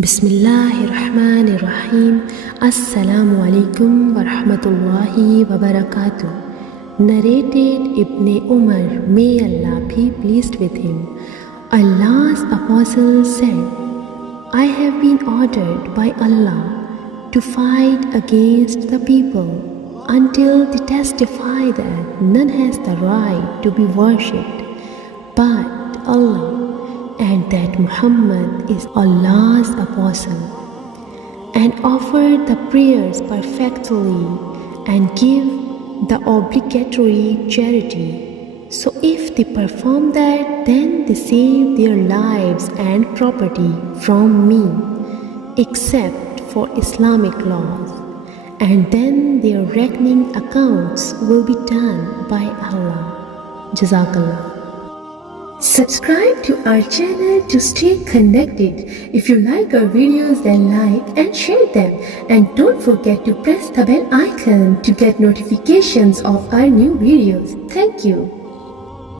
Bismillahirrahmanirrahim. Assalamu alaikum wa rahmatullahi wa barakatuh. Narrated Ibn Umar, may Allah be pleased with him. Allah's apostle said, I have been ordered by Allah to fight against the people until they testify that none has the right to be worshipped but Allah, and that Muhammad is Allah's apostle, and offer the prayers perfectly and give the obligatory charity. So if they perform that, then they save their lives and property from me, except for Islamic laws, and then their reckoning accounts will be done by Allah. Jazakallah. Subscribe to our channel to stay connected. If you like our videos, then like and share them. And don't forget to press the bell icon to get notifications of our new videos. Thank you.